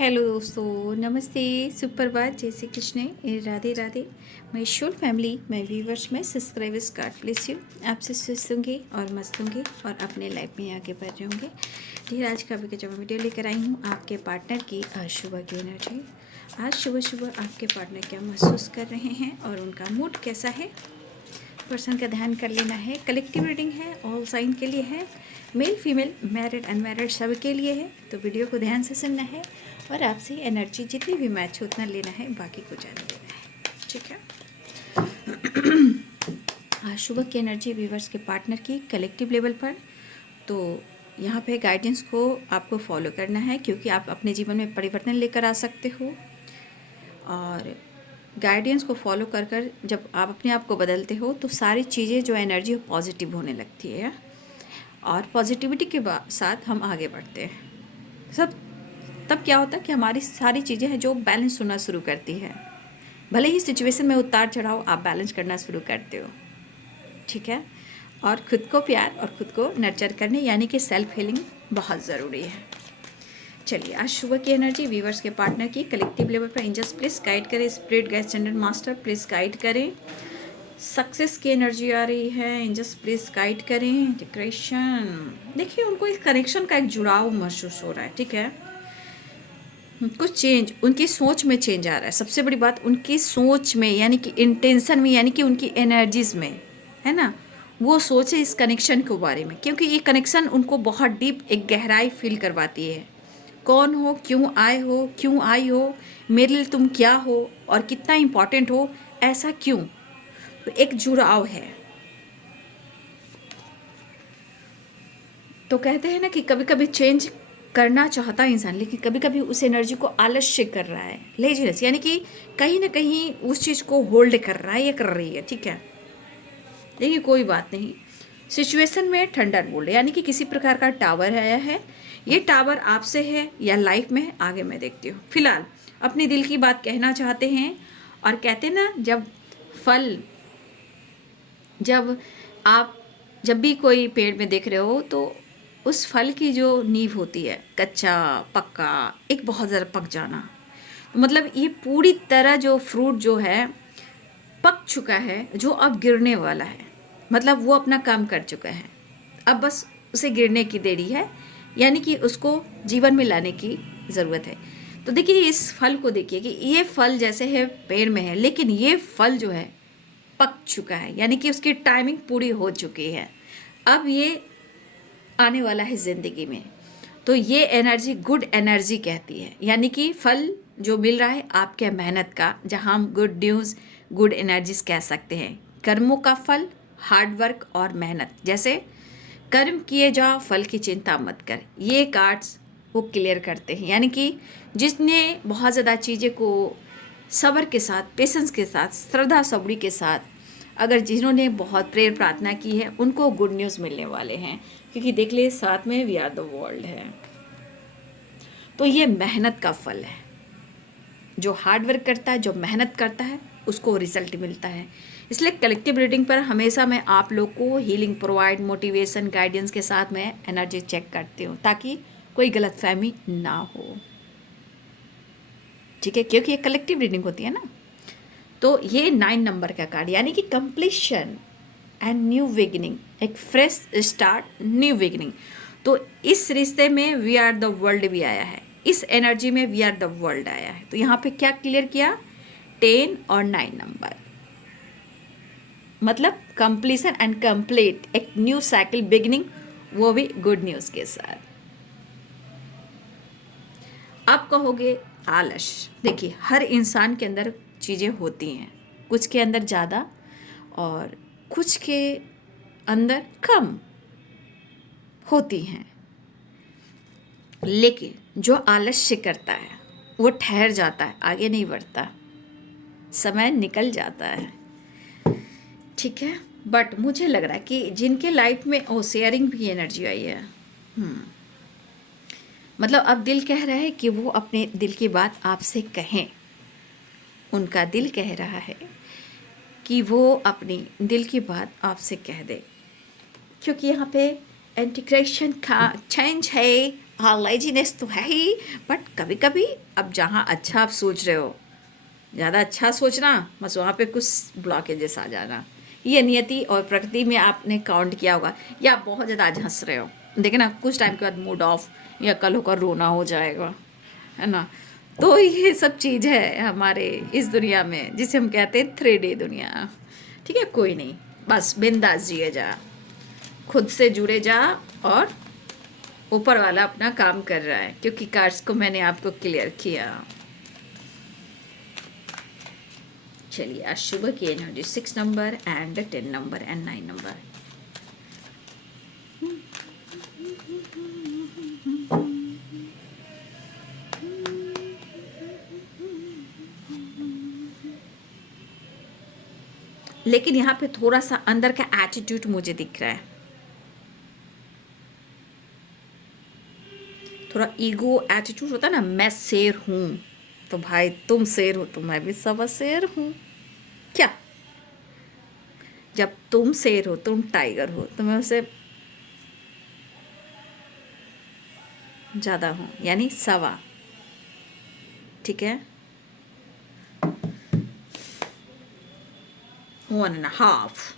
Hello दोस्तों, नमस्ते, सुप्रभात, जय श्री कृष्ण, राधे राधे। मैं शोल फैमिली, मैं व्यूवर्स में सब्सक्राइबर्स गॉड ब्लेस यू। आपसे स्वस्थ होंगे और मस्त होंगे और अपने लाइफ में आगे बढ़ रहे होंगे। ढेर आज का जो मैं वीडियो लेकर आई हूँ आपके पार्टनर की आज सुबह की एनर्जी। आज सुबह सुबह आपके पार्टनर क्या महसूस कर रहे हैं और उनका मूड कैसा है, पर्सन का ध्यान कर लेना है। कलेक्टिव रीडिंग है, ऑल साइन के लिए है, मेल फीमेल मैरिड अनमैरिड सब के लिए है। तो वीडियो को ध्यान से सुनना है और आपसे एनर्जी जितनी भी मैच हो उतना लेना है, बाकी को जाने देना है, ठीक है। आज सुबह की एनर्जी व्यूवर्स के पार्टनर की कलेक्टिव लेवल पर। तो यहाँ पे गाइडेंस को आपको फॉलो करना है क्योंकि आप अपने जीवन में परिवर्तन लेकर आ सकते हो। और गाइडेंस को फॉलो कर कर जब आप अपने आप को बदलते हो तो सारी चीज़ें जो एनर्जी वो पॉजिटिव होने लगती है और पॉजिटिविटी के साथ हम आगे बढ़ते हैं। सब तब क्या होता है कि हमारी सारी चीज़ें हैं जो बैलेंस होना शुरू करती है। भले ही सिचुएशन में उतार चढ़ाव, आप बैलेंस करना शुरू करते हो, ठीक है। और ख़ुद को प्यार और ख़ुद को नर्चर करने यानी कि सेल्फ हीलिंग बहुत ज़रूरी है। चलिए, आज सुबह की एनर्जी व्यूवर्स के पार्टनर की कलेक्टिव लेवल पर एंजल्स प्लीज़ गाइड करें। Spirit guide standard master please guide करें। सक्सेस की एनर्जी आ रही है, एंजल्स प्लीज़ गाइड करें। डिक्रेशन, देखिए उनको इस कनेक्शन का एक जुड़ाव महसूस हो रहा है, ठीक है। कुछ चेंज उनकी सोच में चेंज आ रहा है। सबसे बड़ी बात उनकी सोच में यानी कि इंटेंशन में यानी कि उनकी एनर्जीज में है ना, वो सोच है इस कनेक्शन के बारे में, क्योंकि ये कनेक्शन उनको बहुत डीप एक गहराई फील करवाती है। कौन हो, क्यों आए हो, क्यों आई हो, मेरे लिए तुम क्या हो और कितना इम्पोर्टेंट हो, ऐसा क्यों, तो एक जुड़ाव है। तो कहते हैं ना कि कभी कभी चेंज करना चाहता है इंसान, लेकिन कभी कभी उस एनर्जी को आलस्य कर रहा है, लेजीनेस, यानी कि कहीं ना कहीं उस चीज़ को होल्ड कर रहा है या कर रही है, ठीक है। देखिए कोई बात नहीं, सिचुएशन में थंडर बोल्ड यानी कि किसी प्रकार का टावर आया है। ये टावर आपसे है या लाइफ में है, आगे मैं देखती हूँ। फिलहाल अपने दिल की बात कहना चाहते हैं और कहते हैं ना, जब भी कोई पेड़ में देख रहे हो तो उस फल की जो नींव होती है, कच्चा पक्का, एक बहुत ज़्यादा पक जाना, तो मतलब ये पूरी तरह जो फ्रूट जो है पक चुका है, जो अब गिरने वाला है, मतलब वो अपना काम कर चुका है, अब बस उसे गिरने की देरी है, यानी कि उसको जीवन में लाने की ज़रूरत है। तो देखिए इस फल को देखिए कि ये फल जैसे है पेड़ में है, लेकिन ये फल जो है पक चुका है, यानी कि उसकी टाइमिंग पूरी हो चुकी है, अब ये आने वाला है ज़िंदगी में। तो ये एनर्जी गुड एनर्जी कहती है, यानी कि फल जो मिल रहा है आपके मेहनत का, जहाँ हम गुड न्यूज़ गुड एनर्जीज कह सकते हैं। कर्मों का फल, हार्ड वर्क और मेहनत, जैसे कर्म किए जाओ फल की चिंता मत कर, ये कार्ड्स वो क्लियर करते हैं। यानी कि जिसने बहुत ज़्यादा चीज़ें को सब्र के साथ, पेशेंस के साथ, श्रद्धा सबड़ी के साथ, अगर जिन्होंने बहुत प्रेयर प्रार्थना की है, उनको गुड न्यूज़ मिलने वाले हैं, क्योंकि देख लिए साथ में वी आर द वर्ल्ड है। तो ये मेहनत का फल है। जो हार्ड वर्क करता है, जो मेहनत करता है, उसको रिजल्ट मिलता है। इसलिए कलेक्टिव रीडिंग पर हमेशा मैं आप लोग को हीलिंग प्रोवाइड, मोटिवेशन, गाइडेंस के साथ मैं एनर्जी चेक करती हूँ, ताकि कोई गलतफहमी ना हो, ठीक है, क्योंकि ये कलेक्टिव रीडिंग होती है ना। तो ये 9 नंबर का कार्ड, यानी कि कंप्लीशन एंड न्यू बिगिनिंग, एक फ्रेश स्टार्ट, न्यू बिगिनिंग। तो इस रिश्ते में वी आर द वर्ल्ड भी आया है, इस एनर्जी में वी आर द वर्ल्ड आया है। तो यहाँ पे क्या क्लियर किया, 10 और 9 नंबर, मतलब कंप्लीशन एंड कंप्लीट, एक न्यू साइकिल बिगिनिंग, वो भी गुड न्यूज़ के साथ। आप कहोगे आलस, देखिए हर इंसान के अंदर चीज़ें होती हैं, कुछ के अंदर ज़्यादा और कुछ के अंदर कम होती हैं। लेकिन जो आलस्य करता है वो ठहर जाता है, आगे नहीं बढ़ता, समय निकल जाता है, ठीक है। बट मुझे लग रहा है कि जिनके लाइफ में शेयरिंग भी एनर्जी आई है, मतलब अब दिल कह रहा है कि वो अपने दिल की बात आपसे कहें। उनका दिल कह रहा है कि वो अपनी दिल की बात आपसे कह दे, क्योंकि यहाँ पे इंटीग्रेशन का चेंज है हाँ लेजीनेस तो है ही, बट कभी कभी अब जहाँ अच्छा आप सोच रहे हो, ज़्यादा अच्छा सोचना, बस वहाँ पे कुछ ब्लॉकेजेस आ जाना। ये नियति और प्रकृति में आपने काउंट किया होगा, या आप बहुत ज़्यादा आज हंस रहे हो, देखिए ना कुछ टाइम के बाद मूड ऑफ, या कल होकर रोना हो जाएगा, है ना। तो ये सब चीज़ है हमारे इस दुनिया में, जिसे हम कहते हैं 3D दुनिया। ठीक है, कोई नहीं, बस बिंदास जिए जा, खुद से जुड़े जा, और ऊपर वाला अपना काम कर रहा है, क्योंकि कार्ड्स को मैंने आपको क्लियर किया। चलिए, आज सुबह की energy 6 number and 10 number and 9 number. लेकिन यहाँ पे थोड़ा सा अंदर का एटीट्यूड मुझे दिख रहा है, थोड़ा ईगो एटीट्यूड होता है ना, मैं शेर हूँ तो भाई तुम शेर हो तो मैं भी सवा शेर हूँ। क्या, जब तुम शेर हो, तुम टाइगर हो, तो मैं उसे ज़्यादा हूँ, यानी सवा। ठीक है, 1.5।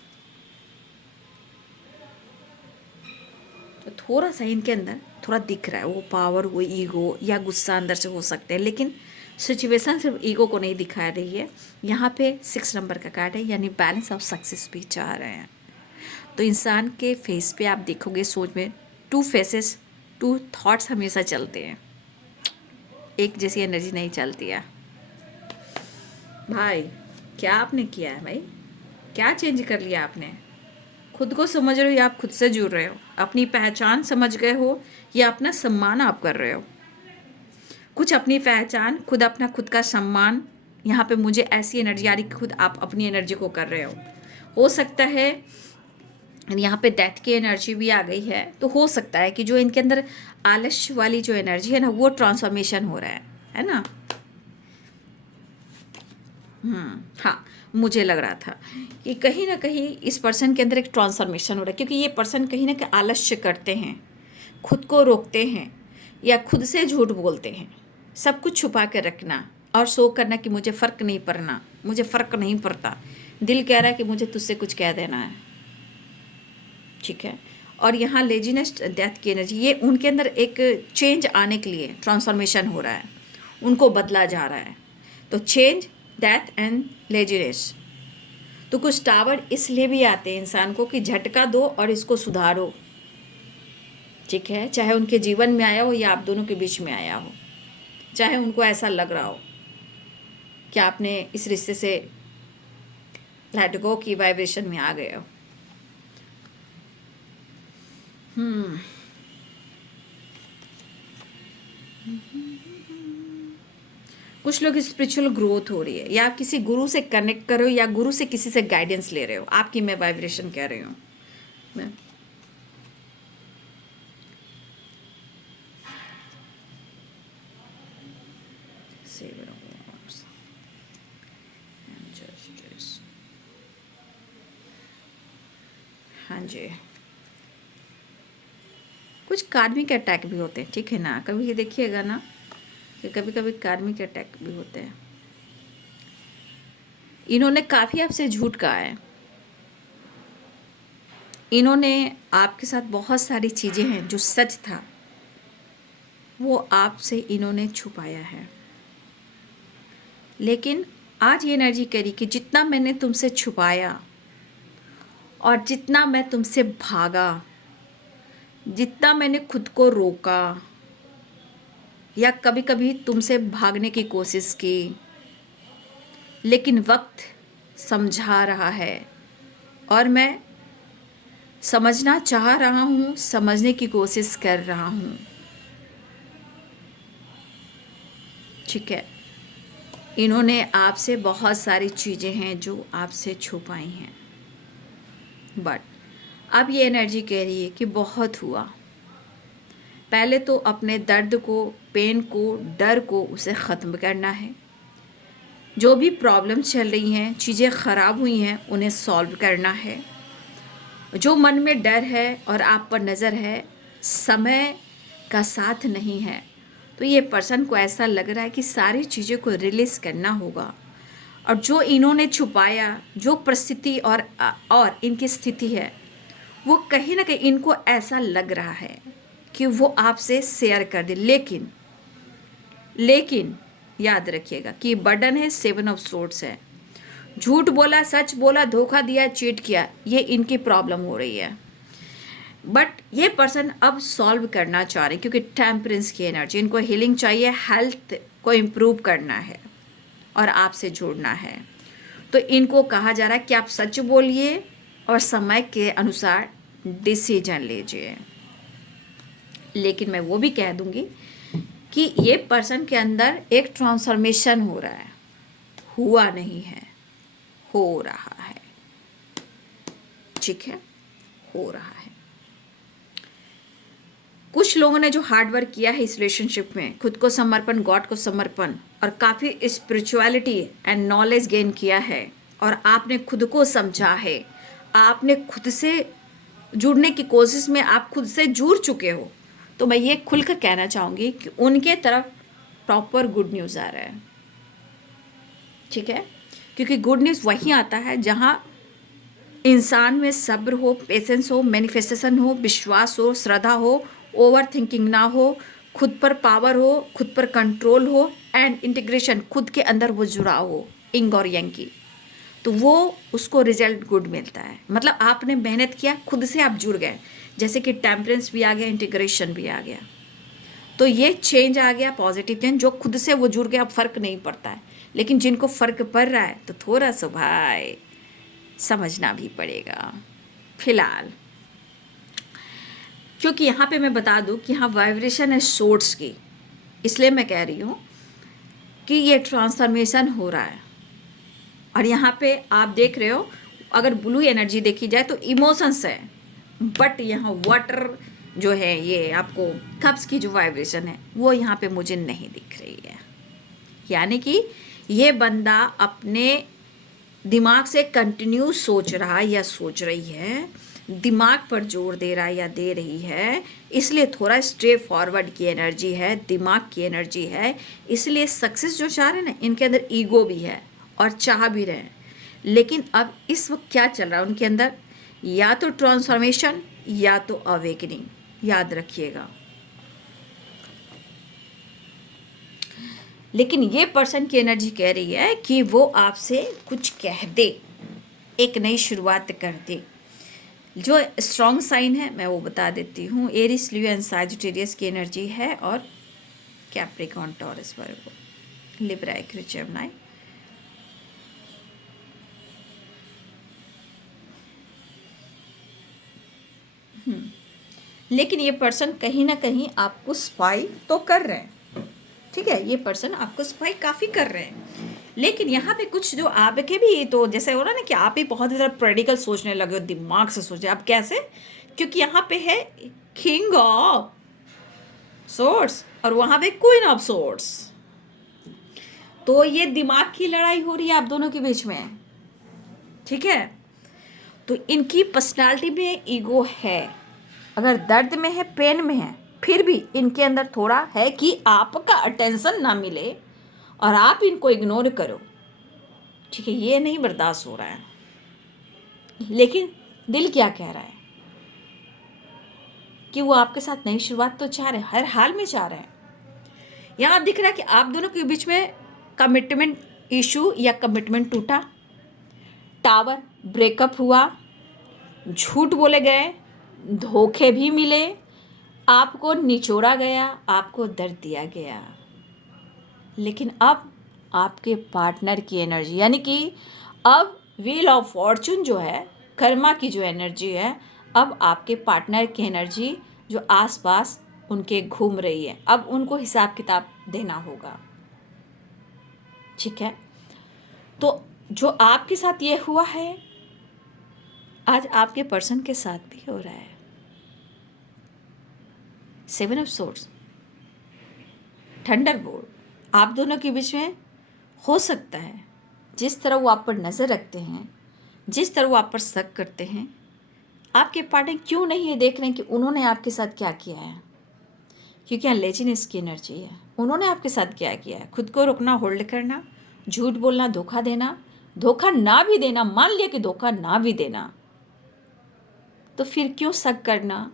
तो थोड़ा सा इनके अंदर थोड़ा दिख रहा है वो पावर, वो ईगो या गुस्सा अंदर से हो सकते हैं, लेकिन सिचुएशन सिर्फ ईगो को नहीं दिखा रही है। यहाँ पे 6 नंबर का कार्ड है, यानी बैलेंस ऑफ सक्सेस भी चाह रहे हैं। तो इंसान के फेस पे आप देखोगे, सोच में 2 फेसेस, 2 थॉट्स हमेशा चलते हैं, एक जैसी एनर्जी नहीं चलती है। भाई क्या आपने किया है भाई, क्या चेंज कर लिया आपने? खुद को समझ रहे हो या आप खुद से जुड़ रहे हो? अपनी पहचान समझ गए हो या अपना सम्मान आप कर रहे हो? कुछ अपनी पहचान, खुद अपना खुद का सम्मान, यहाँ पे मुझे ऐसी एनर्जी आ रही कि खुद आप अपनी एनर्जी को कर रहे हो सकता है यहाँ पे डेथ की एनर्जी भी आ गई है, तो हो सकता है कि जो इनके अंदर आलस्य वाली जो एनर्जी है ना, वो ट्रांसफॉर्मेशन हो रहा है ना। हाँ, मुझे लग रहा था कि कहीं ना कहीं इस पर्सन के अंदर एक ट्रांसफॉर्मेशन हो रहा है, क्योंकि ये पर्सन कहीं ना कहीं आलस्य करते हैं, खुद को रोकते हैं, या खुद से झूठ बोलते हैं, सब कुछ छुपा के रखना और शो करना कि मुझे फ़र्क नहीं पड़ना, मुझे फ़र्क नहीं पड़ता, दिल कह रहा है कि मुझे तुझसे कुछ कह देना है। ठीक है, और यहाँ लेजीनेस डेथ की एनर्जी, ये उनके अंदर एक चेंज आने के लिए ट्रांसफॉर्मेशन हो रहा है, उनको बदला जा रहा है। तो चेंज, डेथ एंड लेजीनेस। तो कुछ टावर इसलिए भी आते हैं इंसान को कि झटका दो और इसको सुधारो। ठीक है, चाहे उनके जीवन में आया हो या आप दोनों के बीच में आया हो, चाहे उनको ऐसा लग रहा हो कि आपने इस रिश्ते से लेट गो की वाइब्रेशन में आ गए हो। कुछ लोग स्पिरिचुअल ग्रोथ हो रही है, या आप किसी गुरु से कनेक्ट कर रहे हो, या गुरु से किसी से गाइडेंस ले रहे हो, आपकी मैं वाइब्रेशन कह रही हूँ मैं। हाँ जी, कुछ कार्मिक अटैक भी होते हैं, ठीक है ना, कभी देखिएगा ना कि कभी कभी कार्मिक अटैक भी होते हैं। इन्होंने काफ़ी आपसे झूठ कहा है, इन्होंने आपके साथ बहुत सारी चीज़ें हैं जो सच था वो आपसे इन्होंने छुपाया है। लेकिन आज ये एनर्जी कह रही कि जितना मैंने तुमसे छुपाया और जितना मैं तुमसे भागा, जितना मैंने खुद को रोका या कभी कभी तुमसे भागने की कोशिश की, लेकिन वक्त समझा रहा है और मैं समझना चाह रहा हूँ, समझने की कोशिश कर रहा हूँ। ठीक है, इन्होंने आपसे बहुत सारी चीज़ें हैं जो आपसे छुपाई हैं, बट अब ये एनर्जी कह रही है कि बहुत हुआ। पहले तो अपने दर्द को, पेन को, डर को उसे ख़त्म करना है। जो भी प्रॉब्लम चल रही हैं, चीज़ें ख़राब हुई हैं, उन्हें सॉल्व करना है। जो मन में डर है और आप पर नज़र है, समय का साथ नहीं है, तो ये पर्सन को ऐसा लग रहा है कि सारी चीज़ों को रिलीज़ करना होगा। और जो इन्होंने छुपाया, जो परिस्थिति और इनकी स्थिति है, वो कहीं ना कहीं इनको ऐसा लग रहा है कि वो आपसे शेयर कर दे। लेकिन याद रखिएगा कि बर्डन है, 7 ऑफ सोर्ड्स है। झूठ बोला, सच बोला, धोखा दिया, चीट किया, ये इनकी प्रॉब्लम हो रही है। बट ये पर्सन अब सॉल्व करना चाह रहे हैं क्योंकि टेम्परेंस की एनर्जी, इनको हीलिंग चाहिए, हेल्थ को इम्प्रूव करना है और आपसे जुड़ना है। तो इनको कहा जा रहा है कि आप सच बोलिए और समय के अनुसार डिसीजन लीजिए। लेकिन मैं वो भी कह दूंगी कि ये पर्सन के अंदर एक ट्रांसफॉर्मेशन हो रहा है, हुआ नहीं है, हो रहा है। ठीक है, हो रहा है। कुछ लोगों ने जो हार्ड वर्क किया है इस रिलेशनशिप में, खुद को समर्पण, गॉड को समर्पण और काफ़ी स्पिरिचुअलिटी एंड नॉलेज गेन किया है, और आपने खुद को समझा है, आपने खुद से जुड़ने की कोशिश में आप खुद से जुड़ चुके हो। तो मैं ये खुलकर कहना चाहूँगी कि उनके तरफ प्रॉपर गुड न्यूज़ आ रहा है। ठीक है, क्योंकि गुड न्यूज़ वहीं आता है जहाँ इंसान में सब्र हो, पेशेंस हो, मैनिफेस्टेशन हो, विश्वास हो, श्रद्धा हो, ओवर थिंकिंग ना हो, खुद पर पावर हो, खुद पर कंट्रोल हो एंड इंटीग्रेशन, खुद के अंदर वो जुड़ाव हो, इंग और यंग की, तो वो उसको रिजल्ट गुड मिलता है। मतलब आपने मेहनत किया, खुद से आप जुड़ गए, जैसे कि टेम्परेंस भी आ गया, इंटीग्रेशन भी आ गया, तो ये चेंज आ गया, पॉजिटिव चेंज। जो खुद से वो जुड़ गया, अब फर्क नहीं पड़ता है। लेकिन जिनको फर्क पड़ रहा है तो थोड़ा सा भाई समझना भी पड़ेगा फिलहाल, क्योंकि यहाँ पे मैं बता दूँ कि यहाँ वाइब्रेशन है सोर्स की, इसलिए मैं कह रही हूँ कि ये ट्रांसफॉर्मेशन हो रहा है। और यहाँ पे आप देख रहे हो, अगर ब्लू एनर्जी देखी जाए तो इमोशंस है, बट यहाँ वाटर जो है, ये आपको कप्स की जो वाइब्रेशन है वो यहाँ पे मुझे नहीं दिख रही है। यानी कि ये बंदा अपने दिमाग से कंटिन्यू सोच रहा है या सोच रही है, दिमाग पर जोर दे रहा है या दे रही है, इसलिए थोड़ा स्ट्रेट फॉरवर्ड की एनर्जी है, दिमाग की एनर्जी है। इसलिए सक्सेस जो चाह रहे हैं ना, इनके अंदर ईगो भी है और चाह भी रहे हैं। लेकिन अब इस वक्त क्या चल रहा है उनके अंदर, या तो ट्रांसफॉर्मेशन या तो अवेकनिंग, याद रखिएगा। लेकिन ये पर्सन की एनर्जी कह रही है कि वो आपसे कुछ कह दे, एक नई शुरुआत कर दे। जो स्ट्रॉन्ग साइन है मैं वो बता देती हूँ, एरिस, लियो एंड सैजिटेरियस की एनर्जी है, और कैप्रिकॉर्न, टॉरस, वर्गो, लिब्रा, एक्वेरियस, जेमिनी। लेकिन ये पर्सन कहीं ना कहीं आपको स्पाई तो कर रहे हैं। ठीक है, ये पर्सन आपको स्पाई काफ़ी कर रहे हैं। लेकिन यहाँ पे कुछ जो आपके भी, तो जैसे हो रहा ना कि आप ही बहुत ज़्यादा प्रैक्टिकल सोचने लगे हो, दिमाग से सोचे। आप कैसे? क्योंकि यहाँ पे है किंग ऑफ सोर्ड्स और वहाँ पे क्वीन ऑफ सोर्ड्स, तो ये दिमाग की लड़ाई हो रही है आप दोनों के बीच में। ठीक है, तो इनकी पर्सनालिटी में ईगो है, अगर दर्द में है, पेन में है, फिर भी इनके अंदर थोड़ा है कि आपका अटेंशन ना मिले और आप इनको इग्नोर करो। ठीक है, ये नहीं बर्दाश्त हो रहा है। लेकिन दिल क्या कह रहा है कि वो आपके साथ नई शुरुआत तो चाह रहे हैं, हर हाल में चाह रहे हैं। यहाँ दिख रहा है कि आप दोनों के बीच में कमिटमेंट इशू या कमिटमेंट टूटा, टावर ब्रेकअप हुआ, झूठ बोले गए, धोखे भी मिले, आपको निचोड़ा गया, आपको दर्द दिया गया। लेकिन अब आपके पार्टनर की एनर्जी, यानी कि अब व्हील ऑफ फॉर्चून जो है, कर्मा की जो एनर्जी है, अब आपके पार्टनर की एनर्जी जो आसपास उनके घूम रही है, अब उनको हिसाब किताब देना होगा। ठीक है, तो जो आपके साथ ये हुआ है, आज आपके पर्सन के साथ भी हो रहा है। 7 ऑफ सोर्ड्स, थंडरबोल्ट, आप दोनों के बीच में हो सकता है। जिस तरह वो आप पर नज़र रखते हैं, जिस तरह वो आप पर शक करते हैं, आपके पार्टनर क्यों नहीं ये देख रहे हैं कि उन्होंने आपके साथ क्या किया है, क्योंकि यहाँ लेजीनेस की एनर्जी है। उन्होंने आपके साथ क्या किया है? खुद को रोकना, होल्ड करना, झूठ बोलना, धोखा देना, धोखा ना भी देना, मान लिया कि धोखा ना भी देना, तो फिर क्यों शक करना,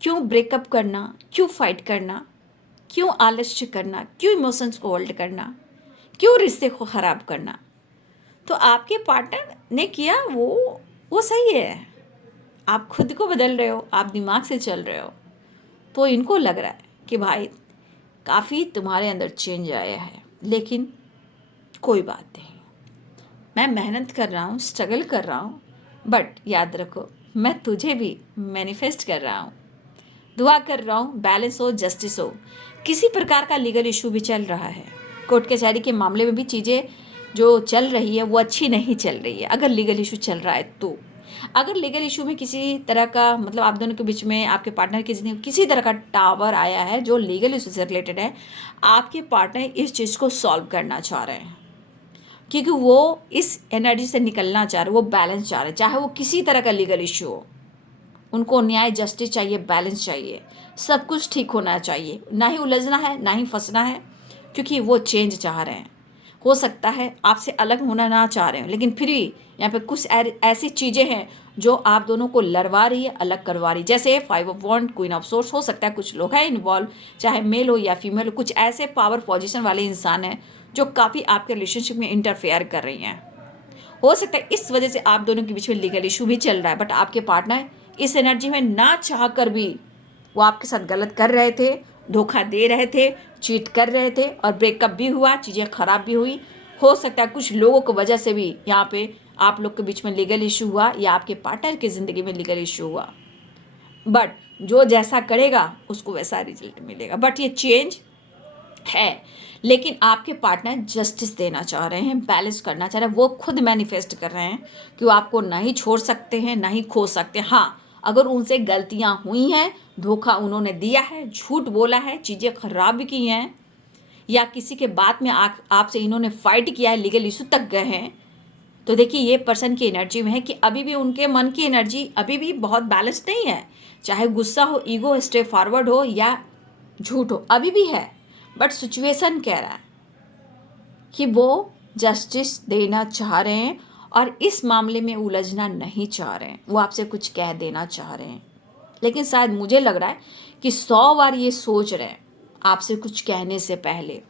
क्यों ब्रेकअप करना, क्यों फाइट करना, क्यों आलस्य करना, क्यों इमोशंस को होल्ड करना, क्यों रिश्ते को ख़राब करना? तो आपके पार्टनर ने किया वो सही है। आप खुद को बदल रहे हो, आप दिमाग से चल रहे हो, तो इनको लग रहा है कि भाई काफ़ी तुम्हारे अंदर चेंज आया है। लेकिन कोई बात नहीं, मैं मेहनत कर रहा हूँ, स्ट्रगल कर रहा हूँ, बट याद रखो मैं तुझे भी मैनिफेस्ट कर रहा हूँ, दुआ कर रहा हूँ, बैलेंस हो, जस्टिस हो। किसी प्रकार का लीगल इशू भी चल रहा है, कोर्ट कचहरी के मामले में भी चीज़ें जो चल रही है वो अच्छी नहीं चल रही है। अगर लीगल इशू चल रहा है तो अगर लीगल इशू में किसी तरह का मतलब आप दोनों के बीच में, आपके पार्टनर की जिंदगी में किसी तरह का टावर आया है जो लीगल इशू से रिलेटेड है, आपके पार्टनर इस चीज़ को सॉल्व करना चाह रहे हैं, क्योंकि वो इस एनर्जी से निकलना चाह रहे, वो बैलेंस चाह रहे, चाहे वो किसी तरह का लीगल इशू हो। उनको न्याय, जस्टिस चाहिए, बैलेंस चाहिए, सब कुछ ठीक होना चाहिए, ना ही उलझना है, ना ही फंसना है, क्योंकि वो चेंज चाह रहे हैं। हो सकता है आपसे अलग होना ना चाह रहे हो, लेकिन फिर भी यहाँ पे कुछ ऐसी चीज़ें हैं जो आप दोनों को लड़वा रही है, अलग करवा रही है। जैसे 5 of wand, queen of swords, हो सकता है कुछ लोग हैं इन्वॉल्व, चाहे मेल हो या फीमेल हो, कुछ ऐसे पावर पोजीशन वाले इंसान हैं जो काफ़ी आपके रिलेशनशिप में इंटरफेयर कर रही हैं। हो सकता है इस वजह से आप दोनों के बीच में लीगल इशू भी चल रहा है, बट आपके पार्टनर इस एनर्जी में ना चाह कर भी वो आपके साथ गलत कर रहे थे, धोखा दे रहे थे, चीट कर रहे थे, और ब्रेकअप भी हुआ, चीज़ें ख़राब भी हुई। हो सकता है कुछ लोगों की वजह से भी यहाँ पे आप लोग के बीच में लीगल इशू हुआ, या आपके पार्टनर की ज़िंदगी में लीगल इशू हुआ। बट जो जैसा करेगा उसको वैसा रिजल्ट मिलेगा। बट ये चेंज है, लेकिन आपके पार्टनर जस्टिस देना चाह रहे हैं, बैलेंस करना चाह रहे हैं। वो खुद मैनिफेस्ट कर रहे हैं कि वो आपको नहीं छोड़ सकते हैं, नहीं खो सकते। हाँ, अगर उनसे गलतियां हुई हैं, धोखा उन्होंने दिया है, झूठ बोला है, चीज़ें खराब की हैं, या किसी के बात में आपसे इन्होंने फाइट किया है, लीगल इशू तक गए हैं, तो देखिए ये पर्सन की एनर्जी में है कि अभी भी उनके मन की एनर्जी अभी भी बहुत बैलेंस नहीं है। चाहे गुस्सा हो, ईगो, स्टेप फॉरवर्ड हो या झूठ हो, अभी भी है। बट सिचुएशन कह रहा है कि वो जस्टिस देना चाह रहे हैं और इस मामले में उलझना नहीं चाह रहे हैं। वो आपसे कुछ कह देना चाह रहे हैं, लेकिन शायद मुझे लग रहा है कि 100 बार ये सोच रहे हैं आपसे कुछ कहने से पहले।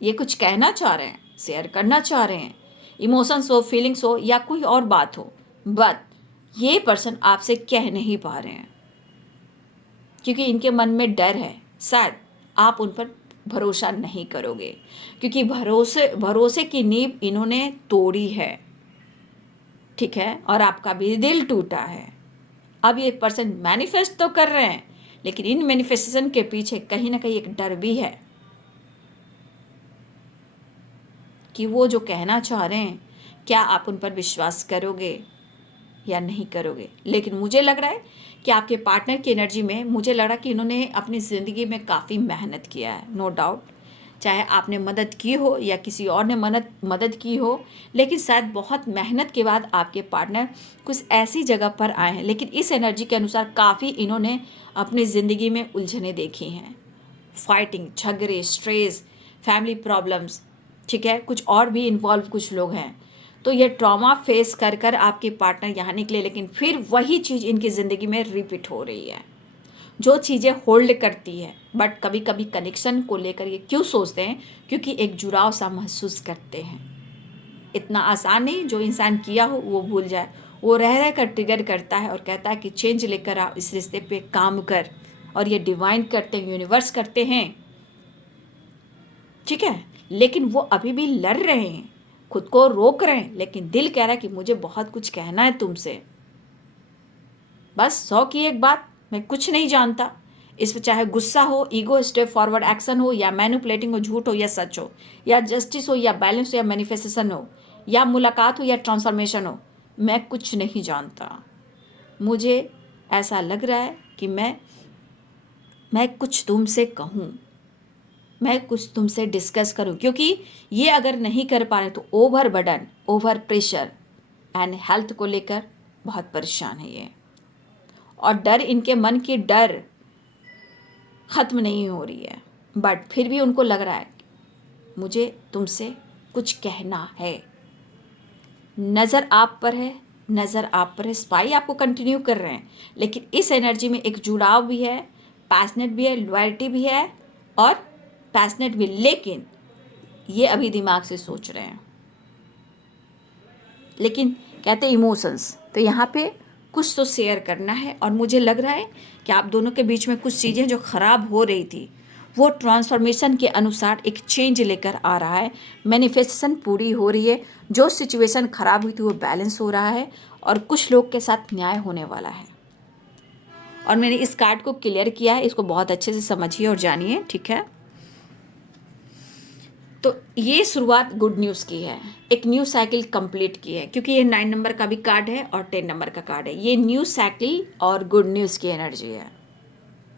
ये कुछ कहना चाह रहे हैं, शेयर करना चाह रहे हैं, इमोशंस हो, फीलिंग्स हो या कोई और बात हो, बट ये पर्सन आपसे कह नहीं पा रहे हैं क्योंकि इनके मन में डर है। शायद आप उन पर भरोसा नहीं करोगे, क्योंकि भरोसे की नींव इन्होंने तोड़ी है, ठीक है, और आपका भी दिल टूटा है। अब ये पर्सन मैनिफेस्ट तो कर रहे हैं, लेकिन इन मैनिफेस्टेशन के पीछे कहीं ना कहीं एक डर भी है कि वो जो कहना चाह रहे हैं, क्या आप उन पर विश्वास करोगे या नहीं करोगे। लेकिन मुझे लग रहा है कि आपके पार्टनर की एनर्जी में मुझे लग रहा है कि इन्होंने अपनी ज़िंदगी में काफ़ी मेहनत किया है, नो डाउट। चाहे आपने मदद की हो या किसी और ने मदद की हो, लेकिन शायद बहुत मेहनत के बाद आपके पार्टनर कुछ ऐसी जगह पर आए हैं। लेकिन इस एनर्जी के अनुसार काफ़ी इन्होंने अपनी ज़िंदगी में उलझने देखी हैं, फाइटिंग, झगड़े, स्ट्रेस, फैमिली प्रॉब्लम्स, ठीक है, कुछ और भी इन्वॉल्व कुछ लोग हैं। तो ये ट्रॉमा फेस कर कर आपके पार्टनर यहाँ निकले, लेकिन फिर वही चीज़ इनकी ज़िंदगी में रिपीट हो रही है। जो चीज़ें होल्ड करती है, बट कभी कभी कनेक्शन को लेकर ये क्यों सोचते हैं, क्योंकि एक जुड़ाव सा महसूस करते हैं। इतना आसान नहीं जो इंसान किया हो वो भूल जाए, वो रह रह कर ट्रिगर करता है और कहता है कि चेंज लेकर आ, इस रिश्ते पे काम कर, और ये डिवाइन करते हैं, यूनिवर्स करते हैं, ठीक है। लेकिन वो अभी भी लड़ रहे हैं, खुद को रोक रहे हैं, लेकिन दिल कह रहा है कि मुझे बहुत कुछ कहना है तुमसे। बस 100 की एक बात, मैं कुछ नहीं जानता। इस पर चाहे गुस्सा हो, ईगो, स्टेप फॉरवर्ड एक्शन हो, या मैनिपुलेटिंग हो, झूठ हो या सच हो, या जस्टिस हो या बैलेंस हो या मैनिफेस्टेशन हो, या मुलाकात हो या ट्रांसफॉर्मेशन हो, मैं कुछ नहीं जानता। मुझे ऐसा लग रहा है कि मैं कुछ तुमसे कहूँ, मैं कुछ तुमसे डिस्कस करूं, क्योंकि ये अगर नहीं कर पा रहे तो over burden, over pressure and health को लेकर बहुत परेशान है ये। और डर, इनके मन की डर ख़त्म नहीं हो रही है, बट फिर भी उनको लग रहा है मुझे तुमसे कुछ कहना है। नज़र आप पर है, नज़र आप पर है, स्पाई आपको कंटिन्यू कर रहे हैं, लेकिन इस एनर्जी में एक जुड़ाव भी है, पैशनेट भी है, लॉयल्टी भी है और पैशनेट भी, लेकिन ये अभी दिमाग से सोच रहे हैं। लेकिन कहते हैं इमोशंस, तो यहाँ पे कुछ तो शेयर करना है और मुझे लग रहा है कि आप दोनों के बीच में कुछ चीज़ें जो ख़राब हो रही थी वो ट्रांसफॉर्मेशन के अनुसार एक चेंज लेकर आ रहा है। मैनिफेस्टेशन पूरी हो रही है, जो सिचुएशन ख़राब हुई थी वो बैलेंस हो रहा है और कुछ लोग के साथ न्याय होने वाला है। और मैंने इस कार्ड को क्लियर किया है, इसको बहुत अच्छे से समझिए और जानिए, ठीक है। तो ये शुरुआत गुड न्यूज़ की है, एक न्यू साइकिल कंप्लीट की है, क्योंकि ये 9 नंबर का भी कार्ड है और 10 नंबर का कार्ड है। ये न्यू साइकिल और गुड न्यूज़ की एनर्जी है।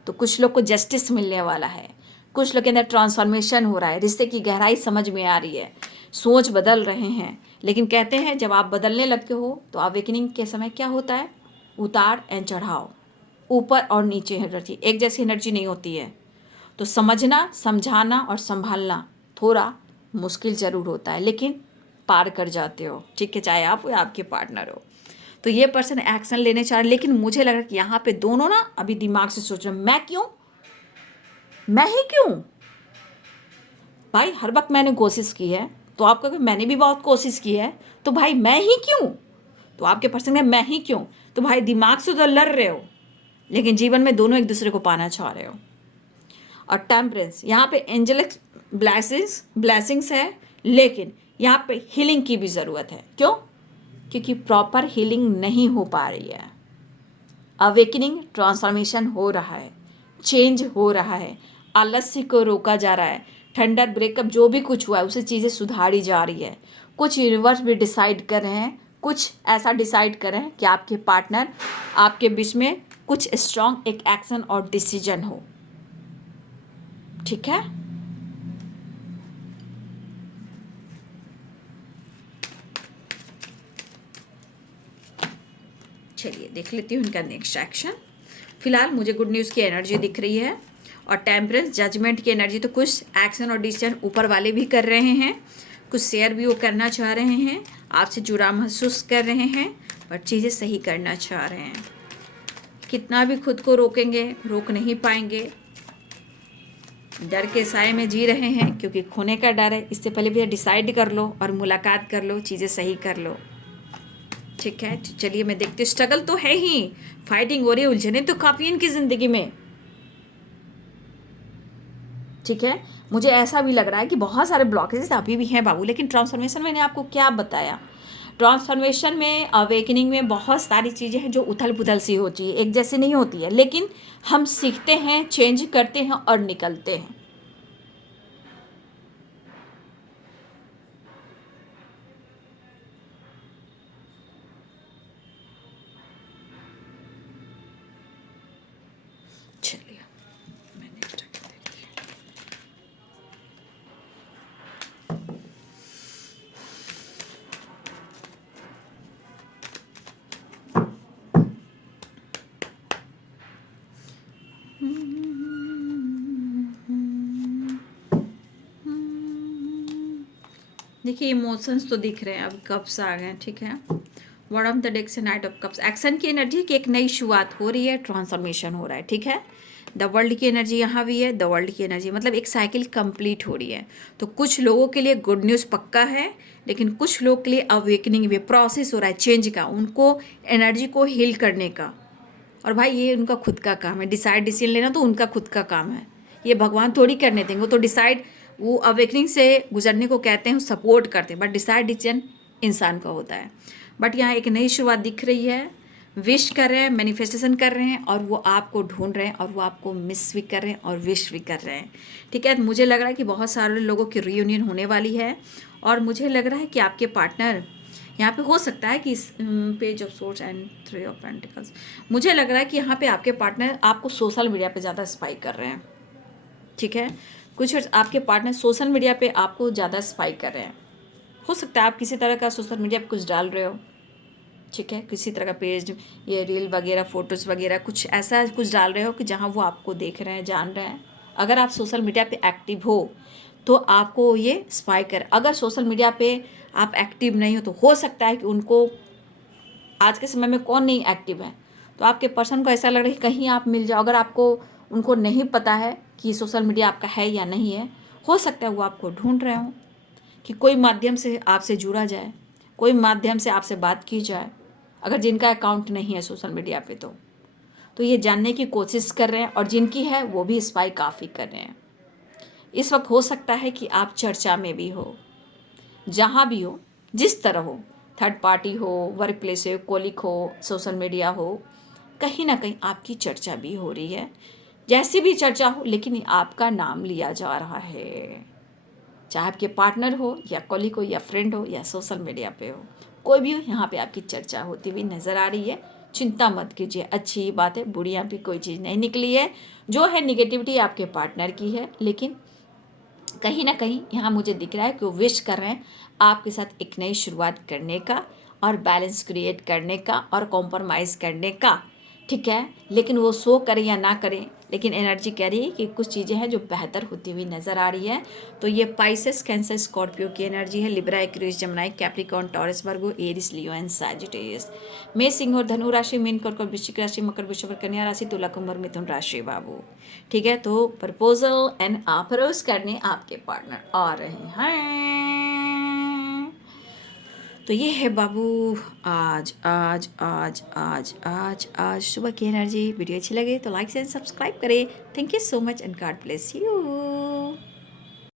तो कुछ लोग को जस्टिस मिलने वाला है, कुछ लोग के अंदर ट्रांसफॉर्मेशन हो रहा है, रिश्ते की गहराई समझ में आ रही है, सोच बदल रहे हैं। लेकिन कहते हैं जब आप बदलने लगते हो तो अवेकनिंग के समय क्या होता है, उतार एंड चढ़ाव, ऊपर और नीचे एनर्जी, एक जैसी एनर्जी नहीं होती है। तो समझना, समझाना और संभालना थोड़ा मुश्किल ज़रूर होता है, लेकिन पार कर जाते हो, ठीक है, चाहे आप हो या आपके पार्टनर हो। तो ये पर्सन एक्शन लेने चाह रहे, लेकिन मुझे लग रहा है कि यहाँ पे दोनों ना अभी दिमाग से सोच रहे हैं, मैं क्यों, मैं ही क्यों। भाई हर वक्त मैंने कोशिश की है, तो आप कहोगे मैंने भी बहुत कोशिश की है, तो भाई मैं ही क्यों। तो आपके पर्सन है मैं ही क्यों, तो भाई दिमाग से तो लड़ रहे हो, लेकिन जीवन में दोनों एक दूसरे को पाना चाह रहे हो। और टेम्परेंस, यहाँ पे एंजेलिक ब्लेसिंग्स है, लेकिन यहाँ पे हीलिंग की भी ज़रूरत है। क्यों? क्योंकि प्रॉपर हीलिंग नहीं हो पा रही है। अवेकनिंग, ट्रांसफॉर्मेशन हो रहा है, चेंज हो रहा है, आलस्य को रोका जा रहा है, थंडर ब्रेकअप जो भी कुछ हुआ है उसे चीज़ें सुधारी जा रही है। कुछ यूनिवर्स भी डिसाइड कर रहे हैं, कुछ ऐसा डिसाइड कर रहे हैं कि आपके पार्टनर आपके बीच में कुछ स्ट्रॉन्ग एक एक्शन और डिसीजन हो, ठीक है। चलिए देख लेती हूँ इनका नेक्स्ट एक्शन। फिलहाल मुझे गुड न्यूज़ की एनर्जी दिख रही है और टेम्परेंस, जजमेंट की एनर्जी। तो कुछ एक्शन और डिसीजन ऊपर वाले भी कर रहे हैं, कुछ शेयर भी वो करना चाह रहे हैं, आपसे जुड़ा महसूस कर रहे हैं, पर चीज़ें सही करना चाह रहे हैं। कितना भी खुद को रोकेंगे, रोक नहीं पाएंगे। डर के साए में जी रहे हैं, क्योंकि खोने का डर है। इससे पहले भी डिसाइड कर लो और मुलाकात कर लो, चीज़ें सही कर लो, ठीक है। चलिए मैं देखती हूँ, स्ट्रगल तो है ही, फाइटिंग हो रही है, उलझने तो काफ़ी इनकी ज़िंदगी में, ठीक है। मुझे ऐसा भी लग रहा है कि बहुत सारे ब्लॉकेजेस अभी भी हैं बाबू, लेकिन ट्रांसफॉर्मेशन मैंने आपको क्या बताया, ट्रांसफॉर्मेशन में, अवेकनिंग में बहुत सारी चीज़ें हैं जो उथल पुथल सी होती है, एक जैसी नहीं होती है, लेकिन हम सीखते हैं, चेंज करते हैं और निकलते हैं। चलिए मैं नेक्स्ट देखती हूँ। देखिए इमोशंस तो दिख रहे हैं, अब कप्स आ गए, ठीक है। वर्ड ऑफ द डेक से नाइट ऑफ कप्स, एक्शन की एनर्जी की एक नई शुरुआत हो रही है, ट्रांसफॉर्मेशन हो रहा है, ठीक है। द वर्ल्ड की एनर्जी यहाँ भी है, द वर्ल्ड की एनर्जी मतलब एक साइकिल कंप्लीट हो रही है। तो कुछ लोगों के लिए गुड न्यूज़ पक्का है, लेकिन कुछ लोग के लिए अवेकनिंग भी प्रोसेस हो रहा है चेंज का, उनको एनर्जी को हील करने का। और भाई ये उनका खुद का काम है, डिसीजन लेना तो उनका खुद का काम है, ये भगवान थोड़ी करने देंगे। वो तो डिसाइड, वो अवेकनिंग से गुजरने को कहते हैं, सपोर्ट करते हैं, बट डिसीजन इंसान का होता है। बट यहाँ एक नई शुरुआत दिख रही है, विश कर रहे हैं, मैनिफेस्टेशन कर रहे हैं, और वो आपको ढूंढ रहे हैं, और वो आपको मिस भी कर रहे हैं और विश भी कर रहे हैं, ठीक है। मुझे लग रहा है कि बहुत सारे लोगों की रीयूनियन होने वाली है, और मुझे लग रहा है कि आपके पार्टनर यहाँ पे हो सकता है कि page of source and 3 of pentacles, मुझे लग रहा है कि यहाँ पे आपके पार्टनर आपको सोशल मीडिया पे ज़्यादा स्पाई कर रहे हैं, ठीक है। कुछ आपके पार्टनर सोशल मीडिया पे आपको ज़्यादा स्पाई कर रहे हैं, हो सकता है आप किसी तरह का सोशल मीडिया पे कुछ डाल रहे हो, ठीक है, किसी तरह का पेज, ये रील वगैरह, फ़ोटोज़ वगैरह कुछ ऐसा कुछ डाल रहे हो कि जहाँ वो आपको देख रहे हैं, जान रहे हैं। अगर आप सोशल मीडिया पे एक्टिव हो तो आपको ये स्पाई कर। अगर सोशल मीडिया पे आप एक्टिव नहीं हो तो हो सकता है कि उनको, आज के समय में कौन नहीं एक्टिव है, तो आपके पर्सन को ऐसा लग रहा है कि कहीं आप मिल जाओ। अगर आपको उनको नहीं पता है कि सोशल मीडिया आपका है या नहीं है, हो सकता है वो आपको ढूंढ रहे हों कि कोई माध्यम से आपसे जुड़ा जाए, कोई माध्यम से आपसे बात की जाए। अगर जिनका अकाउंट नहीं है सोशल मीडिया पे तो ये जानने की कोशिश कर रहे हैं, और जिनकी है वो भी स्पाई काफ़ी कर रहे हैं। इस वक्त हो सकता है कि आप चर्चा में भी हो, जहाँ भी हो, जिस तरह हो, थर्ड पार्टी हो, वर्क प्लेस हो, कोलिक हो, सोशल मीडिया हो, कहीं ना कहीं आपकी चर्चा भी हो रही है। जैसी भी चर्चा हो, लेकिन आपका नाम लिया जा रहा है। चाहे आपके पार्टनर हो या कॉलिग हो या फ्रेंड हो या सोशल मीडिया पे हो, कोई भी हो, यहाँ पे आपकी चर्चा होती हुई नज़र आ रही है। चिंता मत कीजिए, अच्छी बात है, बुढ़िया भी कोई चीज़ नहीं निकली है। जो है निगेटिविटी आपके पार्टनर की है, लेकिन कहीं ना कहीं यहाँ मुझे दिख रहा है कि वो विश कर रहे हैं आपके साथ एक नई शुरुआत करने का, और बैलेंस क्रिएट करने का, और कॉम्प्रोमाइज़ करने का। ठीक है, लेकिन वो शो करें या ना करें, लेकिन एनर्जी कह रही है कि कुछ चीज़ें हैं जो बेहतर होती हुई नज़र आ रही है। तो ये पाइसेस, कैंसर, स्कॉर्पियो की एनर्जी है। Libra, Aquarius, Gemini, Capricorn, Taurus, Virgo, Aries, Leo and Sagittarius. मेष, सिंह और धनु राशि, मीन, कर्क, वृश्चिक राशि, मकर, वृषभ और कन्या राशि, तुला, कुंभ और मिथुन राशि बाबू। ठीक है, तो प्रपोजल एंड अप्रोच करने आपके पार्टनर आ रहे हैं। तो ये है बाबू आज आज आज आज आज आज सुबह की एनर्जी। वीडियो अच्छी लगे तो लाइक एंड सब्सक्राइब करें। Thank you so much and God bless you.